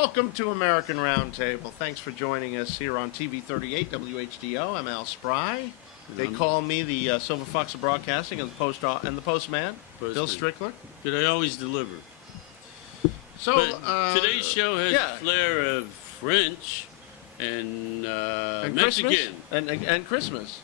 Welcome to American Roundtable. Thanks for joining us here on TV 38 WHDO. I'm Al Spry. They call me the Silver Fox of Broadcasting and the postman, Bill Strickler. Could I always deliver? So today's show has a flair of French and Mexican and Christmas.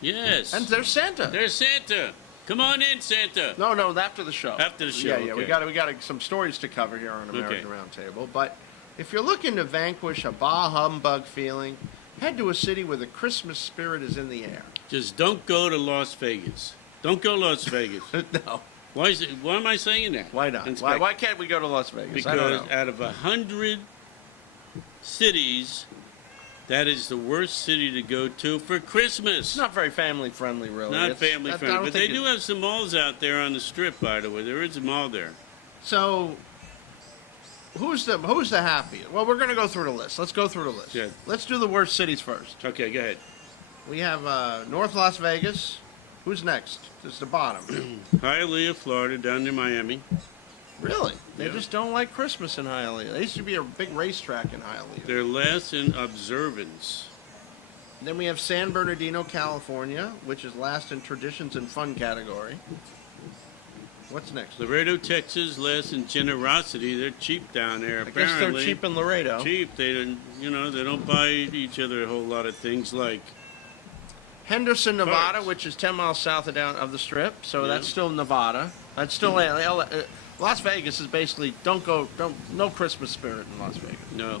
Yes. And there's Santa. There's Santa. Come on in, Santa. No, after the show. After the show. Yeah. Okay. We got some stories to cover here on American Roundtable. But if you're looking to vanquish a bah humbug feeling, head to a city where the Christmas spirit is in the air. Just don't go to Las Vegas. Don't go Las Vegas. No. Why am I saying that? Why not? Why can't we go to Las Vegas? Because out of 100 cities, that is the worst city to go to for Christmas. It's not very family friendly, really. Not family friendly, but they do have some malls out there on the Strip. By the way, there is a mall there. So, who's the happiest? Well, we're going to go through the list. Let's go through the list. Yeah. Let's do the worst cities first. Okay, go ahead. We have North Las Vegas. Who's next? It's the bottom. Hialeah, Florida, down near Miami. Really? They just don't like Christmas in Hialeah. There used to be a big racetrack in Hialeah. They're last in observance. Then we have San Bernardino, California, which is last in traditions and fun category. What's next? Laredo, Texas, last in generosity. They're cheap down there. I guess they're cheap in Laredo. Cheap. They don't buy each other a whole lot of things like Henderson, Nevada, cards. which is 10 miles south of the Strip, so that's still Nevada. That's still Las Vegas is basically no Christmas spirit in Las Vegas. No.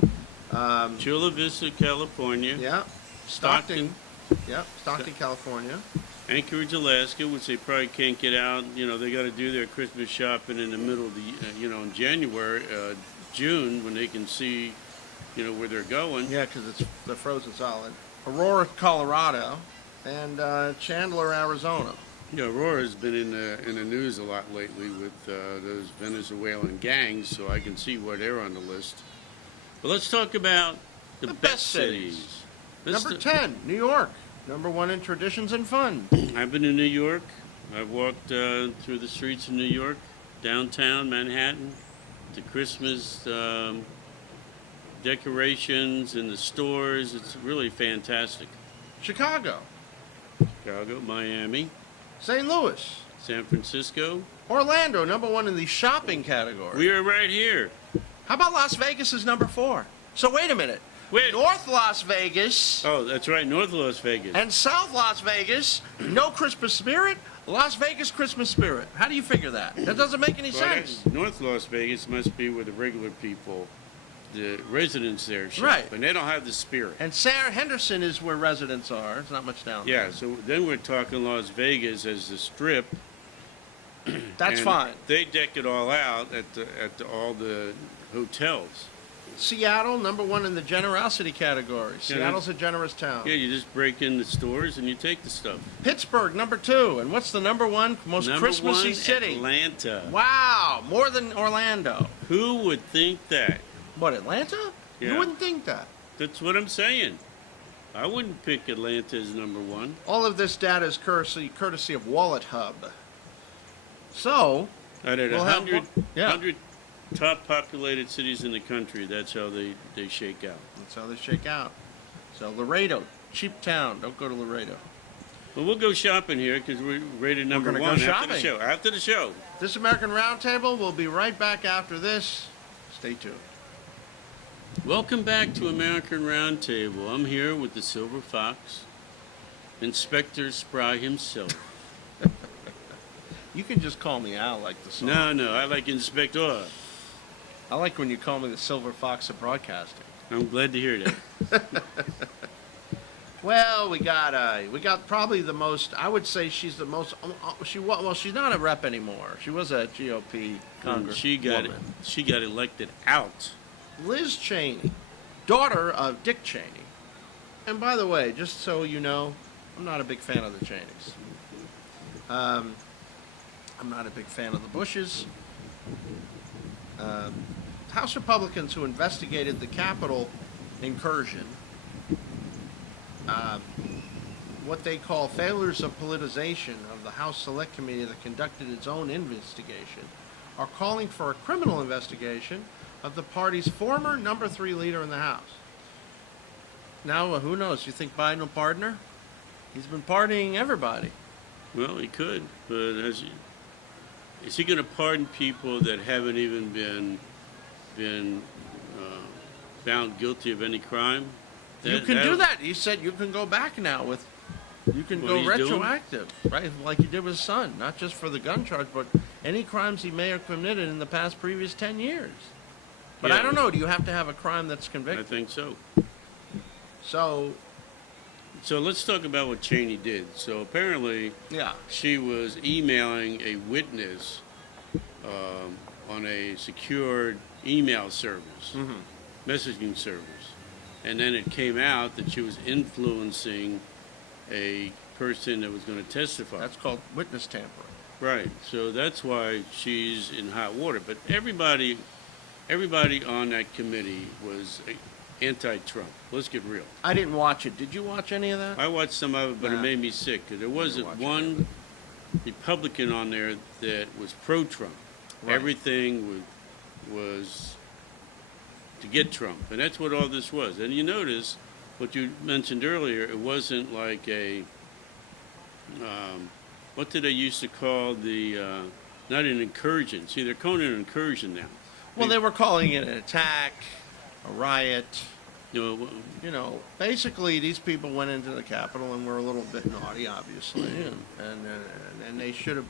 Chula Vista, California. Yeah. Stockton. Yeah, Stockton, California. Anchorage, Alaska, which they probably can't get out. They got to do their Christmas shopping in the middle of the, in January, June, when they can see, where they're going. Yeah, because they're frozen solid. Aurora, Colorado, and Chandler, Arizona. Yeah, Aurora's been in the news a lot lately with those Venezuelan gangs, so I can see why they're on the list. But let's talk about the best cities. Number 10, New York. Number 1 in traditions and fun. I've been to New York. I've walked through the streets of New York, downtown Manhattan, the Christmas decorations in the stores. It's really fantastic. Chicago. Miami. St. Louis. San Francisco. Orlando, number 1 in the shopping category. We are right here. How about Las Vegas is number 4? So wait a minute. North Las Vegas. Oh, that's right, North Las Vegas. And South Las Vegas, no Christmas spirit. Las Vegas Christmas spirit. How do you figure that? That doesn't make any sense. North Las Vegas must be where the regular people, the residents there shop. Right. And they don't have the spirit. And Sarah Henderson is where residents are. It's not much down there. Yeah, so then we're talking Las Vegas as the Strip. That's fine. They deck it all out at all the hotels. Seattle, number 1 in the generosity category. Seattle's a generous town. Yeah, you just break in the stores and you take the stuff. Pittsburgh, number 2. And what's the number 1 most Christmassy city? Atlanta. Wow, more than Orlando. Who would think that? What, Atlanta? Yeah. You wouldn't think that. That's what I'm saying. I wouldn't pick Atlanta as number 1. All of this data is courtesy of Wallet Hub. So, out of 100 100 top populated cities in the country, that's how they shake out. That's how they shake out. So Laredo, cheap town. Don't go to Laredo. Well, we'll go shopping here because we're rated number 1 after the show. After the show. This American Roundtable will be right back after this. Stay tuned. Welcome back to American Roundtable. I'm here with the Silver Fox, Inspector Spry himself. You can just call me Al like the song. No, I like Inspector. I like when you call me the Silver Fox of Broadcasting. I'm glad to hear that. Well, we got probably the most. I would say she's the most. She's not a rep anymore. She was a GOP congresswoman. She got elected out. Liz Cheney, daughter of Dick Cheney. And by the way, just so you know, I'm not a big fan of the Cheneys. I'm not a big fan of the Bushes. House Republicans who investigated the Capitol incursion, what they call failures of politicization of the House Select Committee that conducted its own investigation, are calling for a criminal investigation of the party's former number 3 leader in the House. Now, who knows? You think Biden will pardon her? He's been pardoning everybody. Well, he could, but is he going to pardon people that haven't even been found guilty of any crime? You can do that. He said you can go back now with, you can go retroactive, right? Like you did with his son, not just for the gun charge, but any crimes he may have committed in the previous 10 years. But Yeah. I don't know. Do you have to have a crime that's convicted? I think so. So let's talk about what Cheney did. So apparently, yeah, she was emailing a witness on a secured email service, messaging service, and then it came out that she was influencing a person that was going to testify. that's called witness tampering. Right. So that's why she's in hot water. But everybody on that committee was anti-Trump. Let's get real. I didn't watch it. Did you watch any of that? I watched some of it, but Nah. it made me sick. There wasn't watch any one Republican on there that was pro-Trump. Right. Everything was to get Trump, and that's what all this was. And you notice what you mentioned earlier. It wasn't like a what did they used to call the not an incursion. See, they're calling it an incursion now. Well, they were calling it an attack, a riot. You know, Basically, these people went into the Capitol and were a little bit naughty, obviously, and they should have,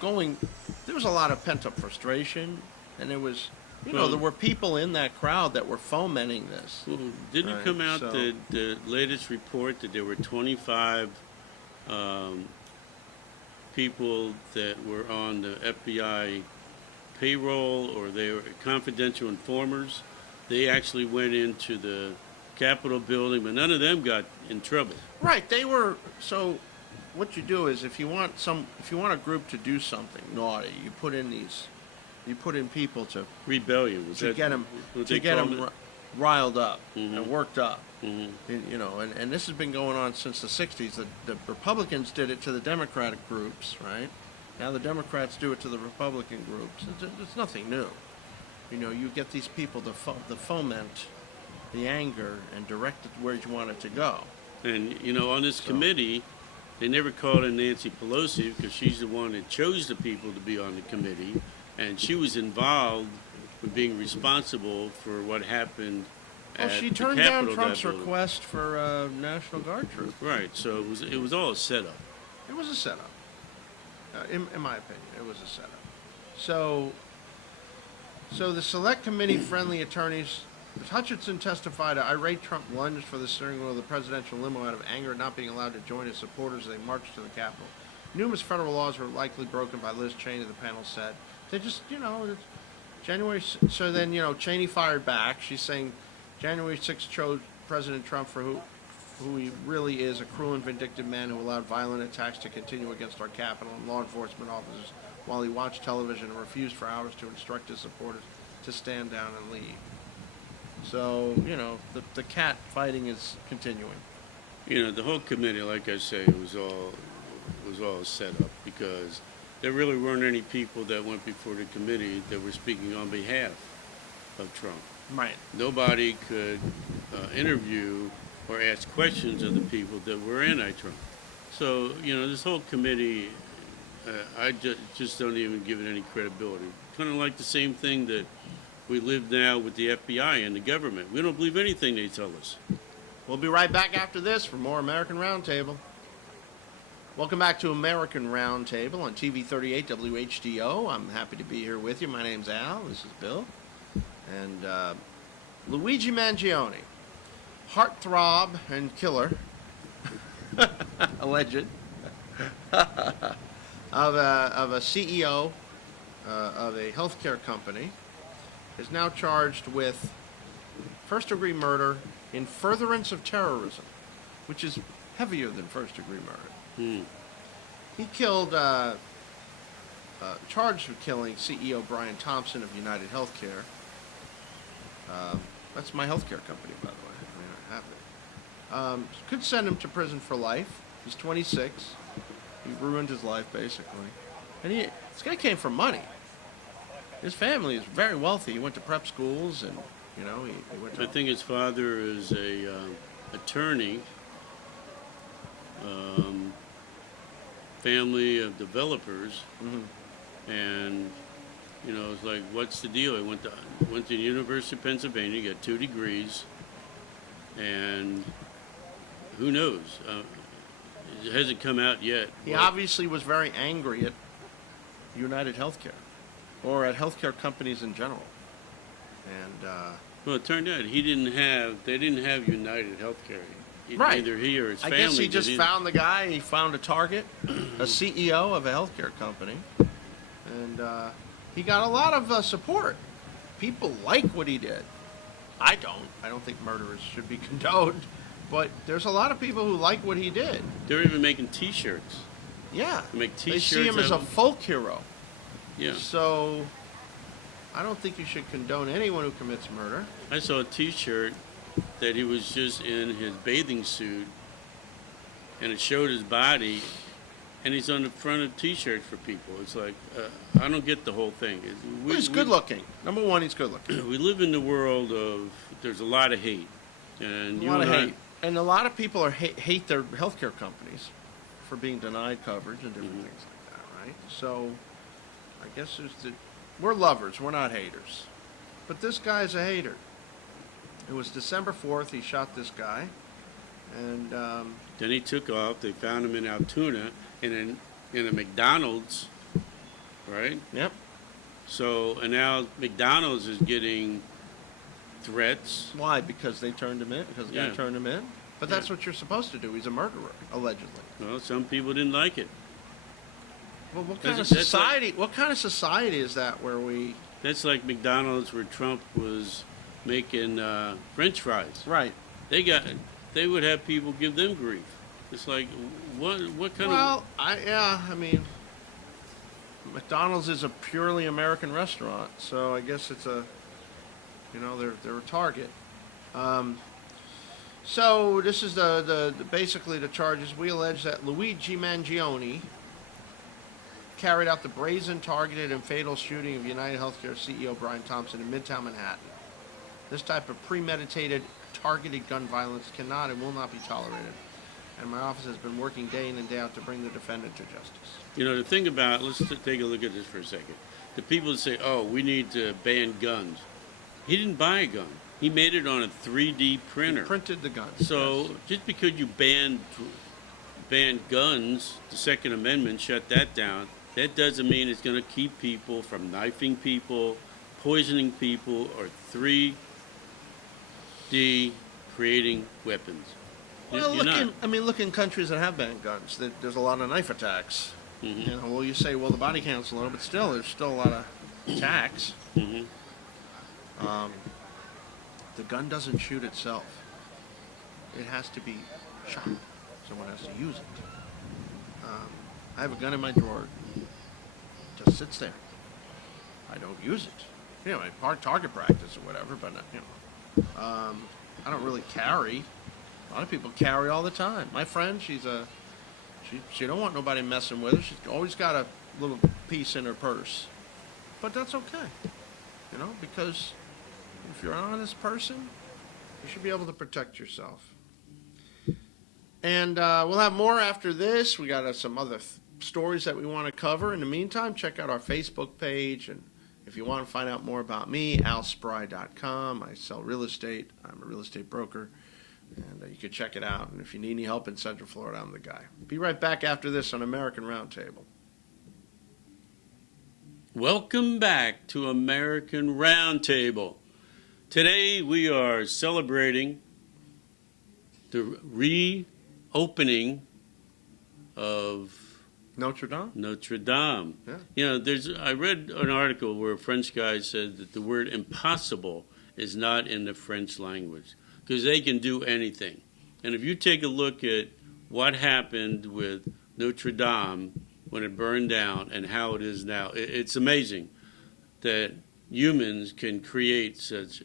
going. There was a lot of pent-up frustration, and there was, Well- there were people in that crowd that were fomenting this. well, didn't Right, it come out so- that the latest report that there were 25 people that were on the FBI payroll, or they were confidential informers? They actually went into the Capitol building, but none of them got in trouble. Right, they were. So, what you do is, if you want a group to do something naughty, you put in people to Rebellion was that get them what they called it? riled up Mhm. and worked up. Mhm. And this has been going on since the 60s. The Republicans did it to the Democratic groups, right? Now the Democrats do it to the Republican groups. It's nothing new. You get these people to foment the anger and direct it where you want it to go. And on this committee, they never called in Nancy Pelosi because she's the one that chose the people to be on the committee, and she was involved with being responsible for what happened. Well, she turned down Trump's request for National Guard troops. Right. So it was all a setup. It was a setup. In my opinion, it was a setup. So the select committee friendly attorneys, Hutchinson testified, irate Trump lunged for the steering wheel of the presidential limo out of anger at not being allowed to join his supporters as they marched to the Capitol. Numerous federal laws were likely broken by Liz Cheney, the panel said. They just, it's January. So then, Cheney fired back. She's saying January 6th chose President Trump for who he really is, a cruel and vindictive man who allowed violent attacks to continue against our Capitol and law enforcement officers while he watched television and refused for hours to instruct his supporters to stand down and leave. So, the cat fighting is continuing. The whole committee, like I say, was all set up because there really weren't any people that went before the committee that were speaking on behalf of Trump. Right. Nobody could interview or ask questions of the people that were anti-Trump. So, this whole committee, I just don't even give it any credibility. Kind of like the same thing that we live now with the FBI and the government. We don't believe anything they tell us. We'll be right back after this for more American Roundtable. Welcome back to American Roundtable on TV 38 WHDO. I'm happy to be here with you. My name's Al. This is Bill. And Luigi Mangione, heartthrob and killer, alleged, of a CEO of a healthcare company, is now charged with first-degree murder in furtherance of terrorism, which is heavier than first-degree murder. He killed, charged with killing CEO Brian Thompson of United Healthcare. That's my healthcare company, by the way. I have it. Could send him to prison for life. He's 26. He ruined his life, basically. And this guy came from money. His family is very wealthy. He went to prep schools, and he went to. I think his father is a attorney, family of developers, and it's like, what's the deal? I went to the University of Pennsylvania, got 2 degrees, and who knows? It hasn't come out yet. He obviously was very angry at United Healthcare, or at healthcare companies in general, and. Well, it turned out they didn't have United Healthcare. Right. Neither he or his I family. guess he just found the guy. He found a target, a CEO of a healthcare company, and he got a lot of support. People like what he did. I don't. I don't think murderers should be condoned, but there's a lot of people who like what he did. They're even making T-shirts. Yeah. They make They T-shirts. see him as a folk hero. Yeah. So I don't think you should condone anyone who commits murder. I saw a T-shirt that he was just in his bathing suit, and it showed his body, and he's on the front of T-shirts for people. It's like, I don't get the whole thing. He's good looking. Number one, he's good looking. We live in the world of, there's a lot of hate. And a lot of hate. And a lot of people hate their healthcare companies for being denied coverage and different things like that, right? So I guess we're lovers, we're not haters. But this guy's a hater. It was December 4th, he shot this guy, and then he took off. They found him in Altoona in a McDonald's, right? Yep. So, and now McDonald's is getting threats. Why? Because they turned him in? Because the guy turned him in? But that's what you're supposed to do. He's a murderer, allegedly. Well, some people didn't like it. Well, what kind of society? What kind of society is that where we? That's like McDonald's, where Trump was making French fries. Right. They would have people give them grief. It's like, what kind of? Well, I mean, McDonald's is a purely American restaurant, so I guess it's they're a target. So this is the basically the charges. We allege that Luigi Mangione carried out the brazen, targeted, and fatal shooting of United Healthcare CEO Brian Thompson in Midtown Manhattan. This type of premeditated, targeted gun violence cannot and will not be tolerated, and my office has been working day in and day out to bring the defendant to justice. The thing about, let's take a look at this for a second. The people that say, oh, we need to ban guns. He didn't buy a gun. He made it on a 3D printer. He printed the gun. So just because you ban guns, the Second Amendment shut that down, that doesn't mean it's going to keep people from knifing people, poisoning people, or 3D creating weapons. Well, look in countries that have banned guns. There's a lot of knife attacks. Mm-hmm. You say, well, the body count's low, but still, there's still a lot of attacks. Mm-hmm. The gun doesn't shoot itself. It has to be shot. Someone has to use it. I have a gun in my drawer. It just sits there. I don't use it. I target practice or whatever, but I don't really carry. A lot of people carry all the time. My friend, she don't want nobody messing with her. She's always got a little piece in her purse. But that's okay. Because if you're an honest person, you should be able to protect yourself. And we'll have more after this. We got some other stories that we want to cover. In the meantime, check out our Facebook page. And if you want to find out more about me, alspry.com. I sell real estate. I'm a real estate broker. And you can check it out. And if you need any help in Central Florida, I'm the guy. Be right back after this on American Roundtable. Welcome back to American Roundtable. Today we are celebrating the reopening of Notre Dame? Notre Dame. Yeah. I read an article where a French guy said that the word impossible is not in the French language because they can do anything. And if you take a look at what happened with Notre Dame when it burned down and how it is now, it's amazing that humans can create such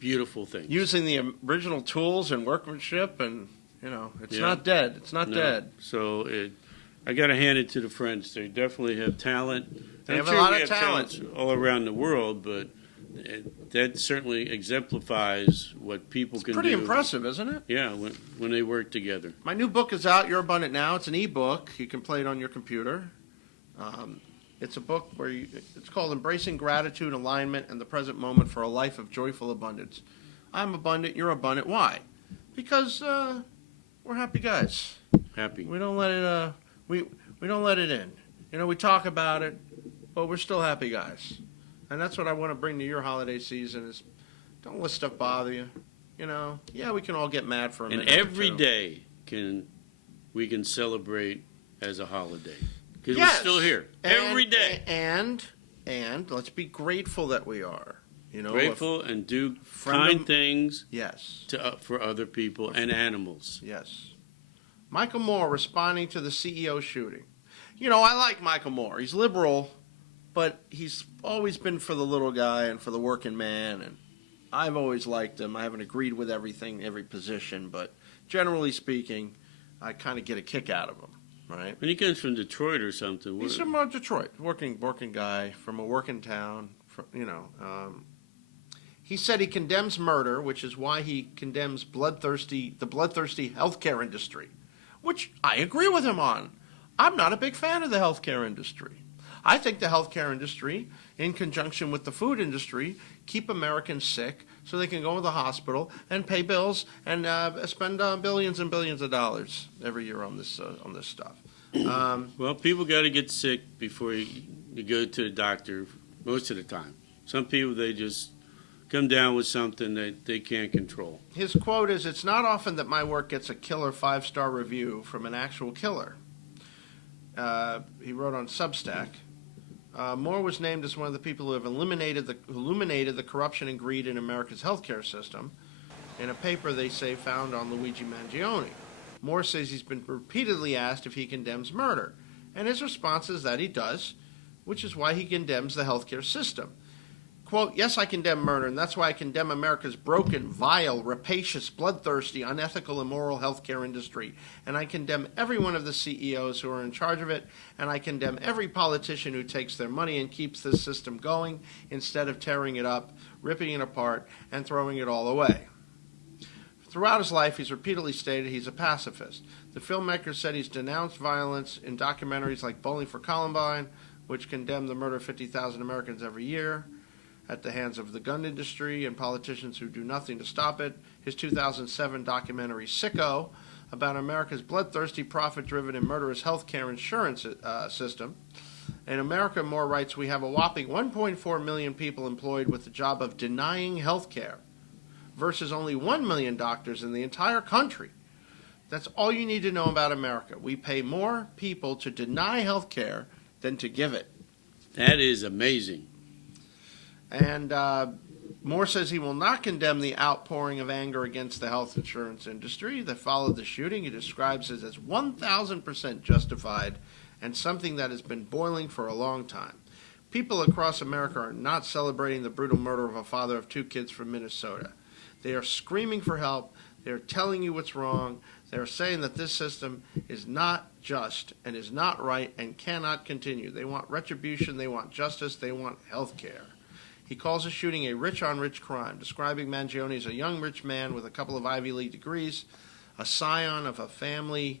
beautiful things. Using the original tools and workmanship, and it's not dead. It's not dead. So I got to hand it to the French. They definitely have talent. They I'm have a sure lot we of have talent. talents all around the world, but that certainly exemplifies what people can Pretty do. impressive, isn't it? Yeah, when they work together. My new book is out. You're Abundant Now. It's an e-book. You can play it on your computer. It's a book where it's called Embracing Gratitude, Alignment, and the Present Moment for a Life of Joyful Abundance. I'm abundant. You're abundant. Why? Because we're happy guys. Happy. We don't let it. We don't let it in. You know, we talk about it, but we're still happy guys. And that's what I want to bring to your holiday season is don't let stuff bother you. You know, yeah, we can all get mad for a minute. And every day we can celebrate as a holiday. Because Yes. we're still here. Every day. And let's be grateful that we are. You know, Grateful and do friend kind of- things yes. for other people and animals. Yes. Michael Moore responding to the CEO shooting. You know, I like Michael Moore. He's liberal, but he's always been for the little guy and for the working man, and I've always liked him. I haven't agreed with everything, every position, but generally speaking, I kind of get a kick out of him, right? And he comes from Detroit or something. He's from Detroit, working guy from a working town, he said he condemns murder, which is why he condemns the bloodthirsty healthcare industry, which I agree with him on. I'm not a big fan of the healthcare industry. I think the healthcare industry, in conjunction with the food industry, keep Americans sick so they can go to the hospital and pay bills and spend billions and billions of dollars every year on this stuff. Well, people got to get sick before you go to the doctor most of the time. Some people, they just come down with something that they can't control. His quote is, "It's not often that my work gets a killer 5-star review from an actual killer." He wrote on Substack. Moore was named as one of the people who have illuminated the corruption and greed in America's healthcare system in a paper they say found on Luigi Mangione. Moore says he's been repeatedly asked if he condemns murder, and his response is that he does, which is why he condemns the healthcare system. Quote, "Yes, I condemn murder, and that's why I condemn America's broken, vile, rapacious, bloodthirsty, unethical, immoral healthcare industry. And I condemn every one of the CEOs who are in charge of it, and I condemn every politician who takes their money and keeps this system going instead of tearing it up, ripping it apart, and throwing it all away." Throughout his life, he's repeatedly stated he's a pacifist. The filmmaker said he's denounced violence in documentaries like Bowling for Columbine, which condemn the murder of 50,000 Americans every year at the hands of the gun industry and politicians who do nothing to stop it. His 2007 documentary, Sicko, about America's bloodthirsty, profit-driven, and murderous healthcare insurance system. In America, Moore writes, "We have a whopping 1.4 million people employed with the job of denying health care versus only 1 million doctors in the entire country. That's all you need to know about America. We pay more people to deny health care than to give it." That is amazing. And Moore says he will not condemn the outpouring of anger against the health insurance industry that followed the shooting. He describes it as 1,000% justified and something that has been boiling for a long time. People across America are not celebrating the brutal murder of a father of 2 kids from Minnesota. They are screaming for help. They are telling you what's wrong. They are saying that this system is not just and is not right and cannot continue. They want retribution. They want justice. They want health care. He calls the shooting a rich-on-rich crime, describing Mangione as a young rich man with a couple of Ivy League degrees, a scion of a family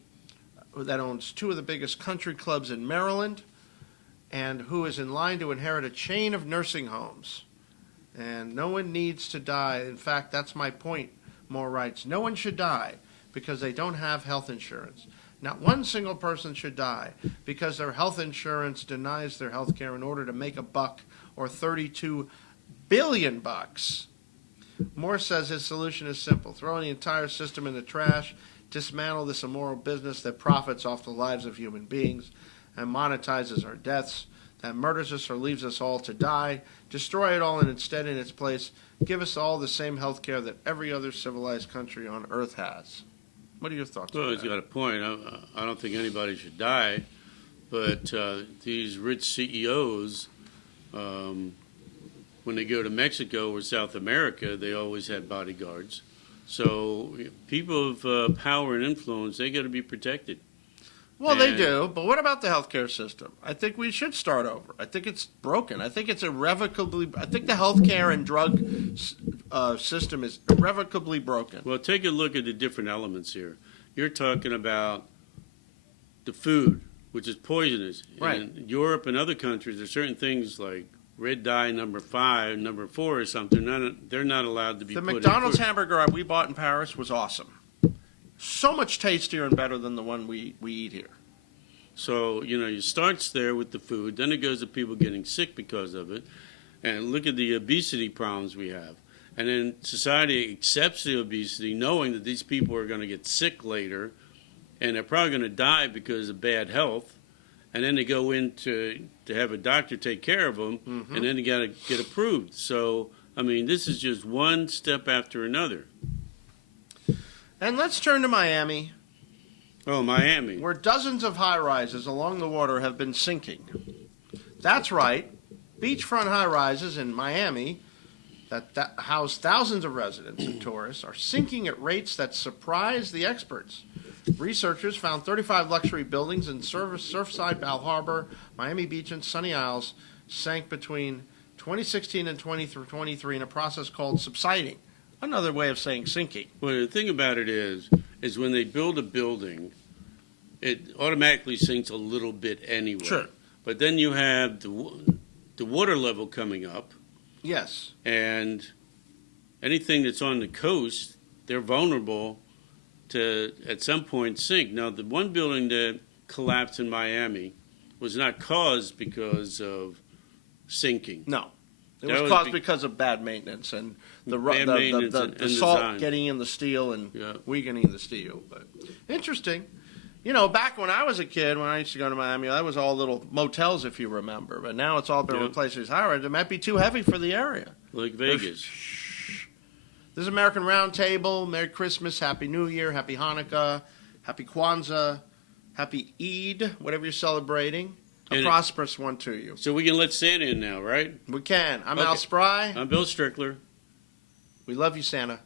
that owns 2 of the biggest country clubs in Maryland, and who is in line to inherit a chain of nursing homes. And no one needs to die. In fact, that's my point, Moore writes. No one should die because they don't have health insurance. Not one single person should die because their health insurance denies their health care in order to make a buck or $32 billion. Moore says his solution is simple. Throw the entire system in the trash, dismantle this immoral business that profits off the lives of human beings and monetizes our deaths, that murders us or leaves us all to die, destroy it all and instead in its place, give us all the same health care that every other civilized country on earth has. What are your thoughts on Well, that? he's got a point. I don't think anybody should die, but these rich CEOs, when they go to Mexico or South America, they always have bodyguards. So people of power and influence, they got to be protected. Well, they And- do, but what about the healthcare system? I think we should start over. I think it's broken. I think it's irrevocably. I think the healthcare and drug system is irrevocably broken. Well, take a look at the different elements here. You're talking about the food, which is poisonous. Right. In Europe and other countries, there's certain things like red dye number 5, number 4 or something. They're not allowed to be The put McDonald's in food. hamburger we bought in Paris was awesome. So much tastier and better than the one we eat here. So, it starts there with the food, then it goes to people getting sick because of it. And look at the obesity problems we have. And then society accepts the obesity knowing that these people are going to get sick later and they're probably going to die because of bad health. And then they go in to have a doctor take care of them, and then they got to get approved. So, this is just one step after another. And let's turn to Miami, Oh, Miami. where dozens of high-rises along the water have been sinking. That's right. Beachfront high-rises in Miami that house thousands of residents and tourists are sinking at rates that surprise the experts. Researchers found 35 luxury buildings in Surfside, Bal Harbor, Miami Beach, and Sunny Isles sank between 2016 and 2023 in a process called subsiding. Another way of saying sinking. Well, the thing about it is when they build a building, it automatically sinks a little bit anyway. Sure. But then you have the water level coming up, Yes. and anything that's on the coast, they're vulnerable to, at some point, sink. Now, the one building that collapsed in Miami was not caused because of sinking. No. It That was was caused because of bad maintenance and the Bad maintenance and salt design. getting in the steel and Yeah. weakening the steel. But interesting. Back when I was a kid, when I used to go to Miami, that was all little motels, if you remember. But now it's all been Yeah. replaced with high-rise. It might be too heavy for the area. Like Vegas. There's American Round Table. Merry Christmas, Happy New Year, Happy Hanukkah, Happy Kwanzaa, Happy Eid, whatever you're celebrating. A And prosperous one to you. So we can let Santa in now, right? We can. I'm Okay. Al Spry. I'm Bill Strickler. We love you, Santa.